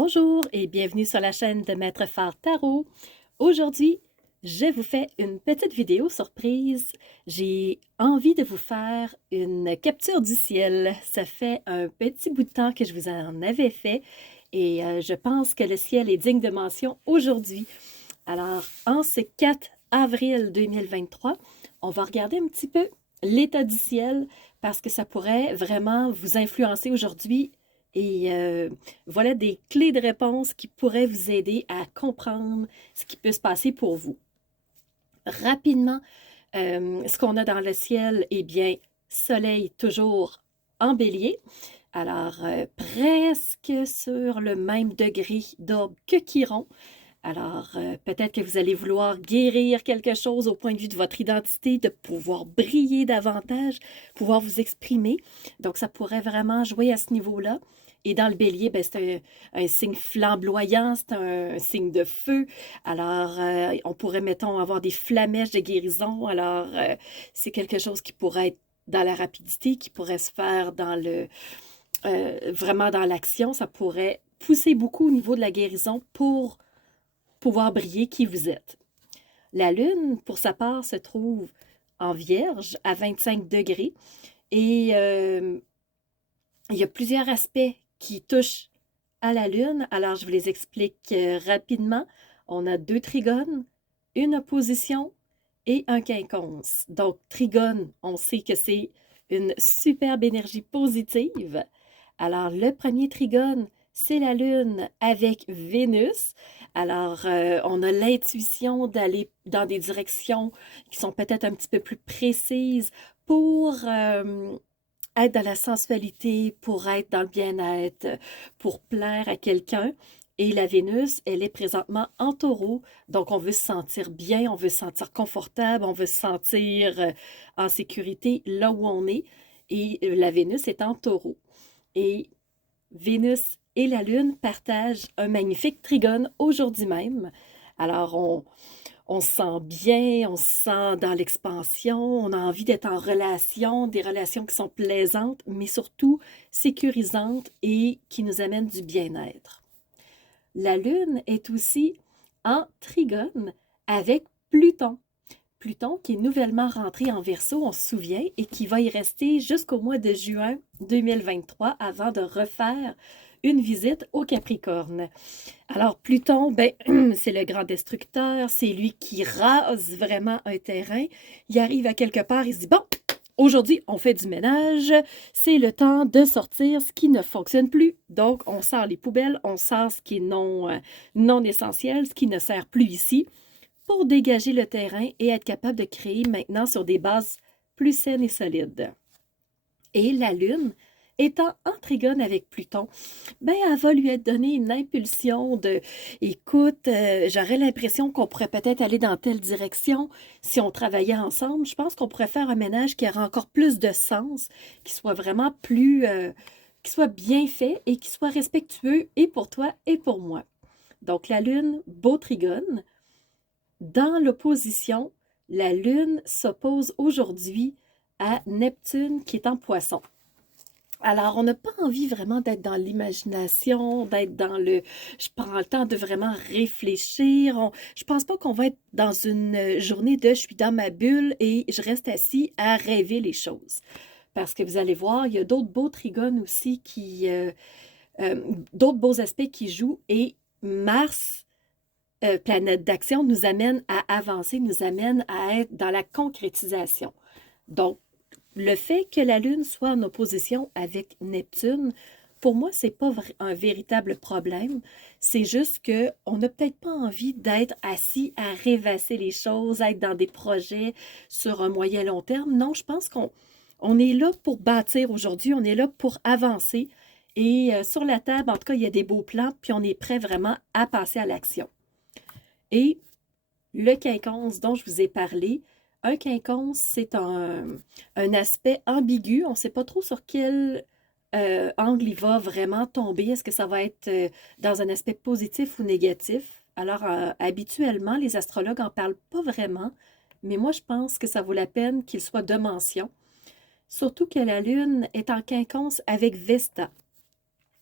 Bonjour et bienvenue sur la chaîne de Maître Phare Tarot. Aujourd'hui, je vous fais une petite vidéo surprise. J'ai envie de vous faire une capture du ciel. Ça fait un petit bout de temps que je vous en avais fait et je pense que le ciel est digne de mention aujourd'hui. Alors, en ce 4 avril 2023, on va regarder un petit peu l'état du ciel parce que ça pourrait vraiment vous influencer aujourd'hui. Et voilà des clés de réponse qui pourraient vous aider à comprendre ce qui peut se passer pour vous. Rapidement, ce qu'on a dans le ciel, eh bien, soleil toujours en bélier. Alors, presque sur le même degré d'orbe que Chiron. Alors, peut-être que vous allez vouloir guérir quelque chose au point de vue de votre identité, de pouvoir briller davantage, pouvoir vous exprimer. Donc, ça pourrait vraiment jouer à ce niveau-là. Et dans le bélier, ben, c'est un signe flamboyant, c'est un signe de feu. Alors, on pourrait, mettons, avoir des flamèches de guérison. Alors, c'est quelque chose qui pourrait être dans la rapidité, qui pourrait se faire dans vraiment dans l'action. Ça pourrait pousser beaucoup au niveau de la guérison pour pouvoir briller qui vous êtes. La Lune, pour sa part, se trouve en Vierge à 25 degrés et il y a plusieurs aspects qui touchent à la Lune. Alors, je vous les explique rapidement. On a 2 trigones, une opposition et un quinconce. Donc, trigone, on sait que c'est une superbe énergie positive. Alors, le premier trigone, c'est la Lune avec Vénus. Alors, on a l'intuition d'aller dans des directions qui sont peut-être un petit peu plus précises pour être dans la sensualité, pour être dans le bien-être, pour plaire à quelqu'un. Et la Vénus, elle est présentement en taureau, donc on veut se sentir bien, on veut se sentir confortable, on veut se sentir en sécurité là où on est. Et la Vénus est en taureau. Et Vénus et la Lune partagent un magnifique trigone aujourd'hui même. Alors, on se sent bien, on se sent dans l'expansion, on a envie d'être en relation, des relations qui sont plaisantes, mais surtout sécurisantes et qui nous amènent du bien-être. La Lune est aussi en trigone avec Pluton. Pluton qui est nouvellement rentré en Verseau, on se souvient, et qui va y rester jusqu'au mois de juin 2023 avant de refaire une visite au Capricorne. Alors Pluton, ben, c'est le grand destructeur, c'est lui qui rase vraiment un terrain. Il arrive à quelque part, il se dit, bon, aujourd'hui, on fait du ménage, c'est le temps de sortir ce qui ne fonctionne plus. Donc, on sort les poubelles, on sort ce qui est non essentiel, ce qui ne sert plus ici pour dégager le terrain et être capable de créer maintenant sur des bases plus saines et solides. Et la Lune, étant en trigone avec Pluton, ben elle va lui être donnée une impulsion de écoute, j'aurais l'impression qu'on pourrait peut-être aller dans telle direction si on travaillait ensemble. Je pense qu'on pourrait faire un ménage qui aura encore plus de sens, qui soit vraiment plus qui soit bien fait et qui soit respectueux et pour toi et pour moi. Donc la Lune, beau trigone. Dans l'opposition, la Lune s'oppose aujourd'hui à Neptune qui est en Poisson. Alors, on n'a pas envie vraiment d'être dans l'imagination, d'être dans le je prends le temps de vraiment réfléchir. Je pense pas qu'on va être dans une journée de je suis dans ma bulle et je reste assis à rêver les choses. Parce que vous allez voir, il y a d'autres beaux trigones aussi d'autres beaux aspects qui jouent et Mars planète d'action nous amène à avancer, nous amène à être dans la concrétisation. Donc, le fait que la Lune soit en opposition avec Neptune, pour moi, c'est pas un véritable problème. C'est juste qu'on n'a peut-être pas envie d'être assis à rêvasser les choses, être dans des projets sur un moyen long terme. Non, je pense qu'on est là pour bâtir aujourd'hui, on est là pour avancer. Et sur la table, en tout cas, il y a des beaux plans, puis on est prêt vraiment à passer à l'action. Et le quinconce dont je vous ai parlé, un quinconce, c'est un aspect ambigu. On ne sait pas trop sur quel angle il va vraiment tomber. Est-ce que ça va être dans un aspect positif ou négatif? Alors, habituellement, les astrologues n'en parlent pas vraiment, mais moi, je pense que ça vaut la peine qu'il soit de mention. Surtout que la Lune est en quinconce avec Vesta.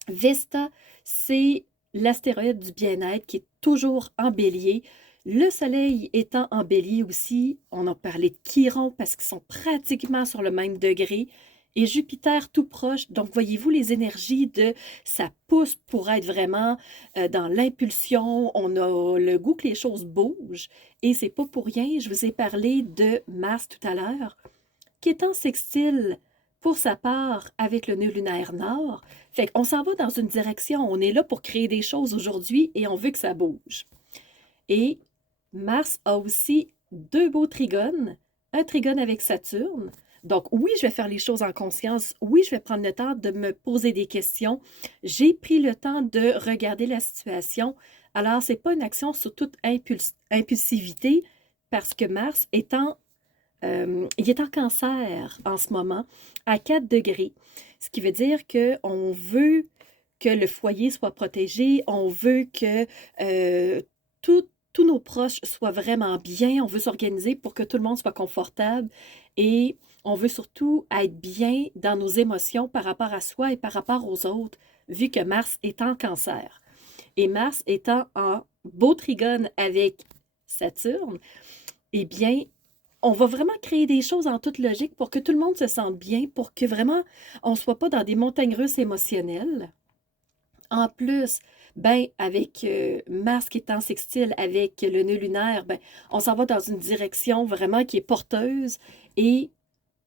Vesta, c'est l'astéroïde du bien-être qui est toujours en bélier. Le soleil étant en bélier aussi, on a parlé de Chiron parce qu'ils sont pratiquement sur le même degré. Et Jupiter tout proche, donc voyez-vous les énergies de ça pousse pour être vraiment dans l'impulsion, on a le goût que les choses bougent et c'est pas pour rien, je vous ai parlé de Mars tout à l'heure, qui est en sextile pour sa part avec le nœud lunaire nord. Fait qu'on s'en va dans une direction, on est là pour créer des choses aujourd'hui et on veut que ça bouge. Et Mars a aussi deux beaux trigones, un trigone avec Saturne. Donc oui, je vais faire les choses en conscience. Oui, je vais prendre le temps de me poser des questions. J'ai pris le temps de regarder la situation. Alors, ce n'est pas une action sur toute impulsivité parce que Mars il est en cancer en ce moment à 4 degrés. Ce qui veut dire qu'on veut que le foyer soit protégé, on veut que tous nos proches soient vraiment bien, on veut s'organiser pour que tout le monde soit confortable et on veut surtout être bien dans nos émotions par rapport à soi et par rapport aux autres, vu que Mars est en cancer. Et Mars étant en beau trigone avec Saturne, eh bien, on va vraiment créer des choses en toute logique pour que tout le monde se sente bien, pour que vraiment on ne soit pas dans des montagnes russes émotionnelles. En plus, ben, avec Mars qui est en sextile avec le nœud lunaire, ben, on s'en va dans une direction vraiment qui est porteuse et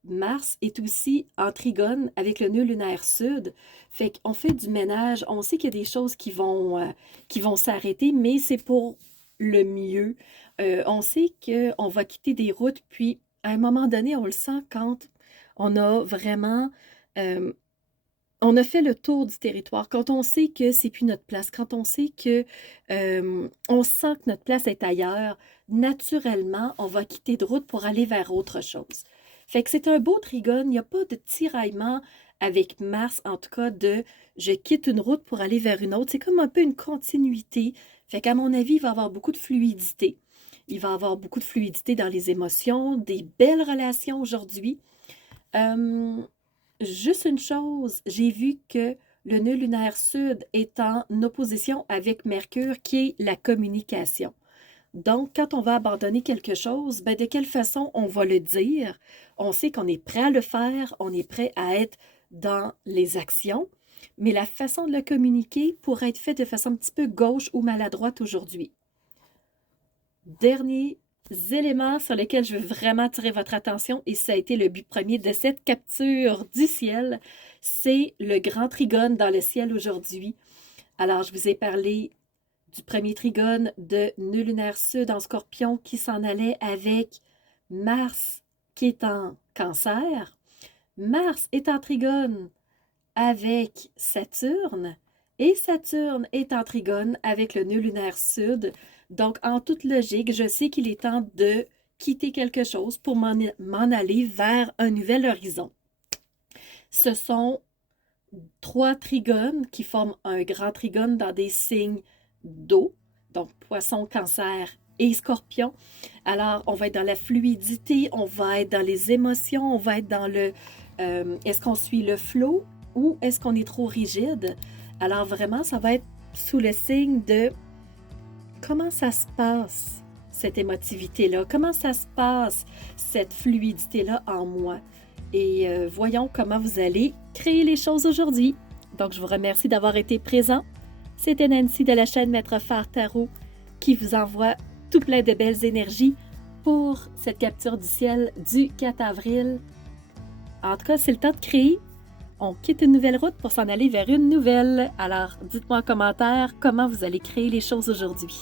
Mars est aussi en trigone avec le nœud lunaire sud. Fait qu'on fait du ménage, on sait qu'il y a des choses qui vont s'arrêter, mais c'est pour le mieux. On sait qu'on va quitter des routes, puis à un moment donné, on le sent quand on a vraiment on a fait le tour du territoire, quand on sait que c'est plus notre place, quand on sait que on sent que notre place est ailleurs, naturellement, on va quitter de route pour aller vers autre chose. Fait que c'est un beau trigone, il n'y a pas de tiraillement avec Mars, en tout cas, de je quitte une route pour aller vers une autre. C'est comme un peu une continuité. Fait qu'à mon avis, il va y avoir beaucoup de fluidité. Il va y avoir beaucoup de fluidité dans les émotions, des belles relations aujourd'hui. Juste une chose, j'ai vu que le nœud lunaire sud est en opposition avec Mercure, qui est la communication. Donc, quand on va abandonner quelque chose, ben de quelle façon on va le dire? On sait qu'on est prêt à le faire, on est prêt à être dans les actions, mais la façon de le communiquer pourrait être faite de façon un petit peu gauche ou maladroite aujourd'hui. Dernier éléments sur lesquels je veux vraiment attirer votre attention, et ça a été le but premier de cette capture du ciel, c'est le grand trigone dans le ciel aujourd'hui. Alors, je vous ai parlé du premier trigone de nœud lunaire sud en Scorpion qui s'en allait avec Mars qui est en Cancer. Mars est en trigone avec Saturne et Saturne est en trigone avec le nœud lunaire sud. Donc, en toute logique, je sais qu'il est temps de quitter quelque chose pour m'en aller vers un nouvel horizon. Ce sont 3 trigones qui forment un grand trigone dans des signes d'eau, donc Poisson, Cancer et Scorpion. Alors, on va être dans la fluidité, on va être dans les émotions, on va être dans le est-ce qu'on suit le flow ou est-ce qu'on est trop rigide? Alors, vraiment, ça va être sous le signe de comment ça se passe, cette émotivité-là? Comment ça se passe, cette fluidité-là en moi? Et voyons comment vous allez créer les choses aujourd'hui. Donc, je vous remercie d'avoir été présent. C'était Nancy de la chaîne Maître Phare Tarot qui vous envoie tout plein de belles énergies pour cette capture du ciel du 4 avril. En tout cas, c'est le temps de créer. On quitte une nouvelle route pour s'en aller vers une nouvelle. Alors, dites-moi en commentaire comment vous allez créer les choses aujourd'hui.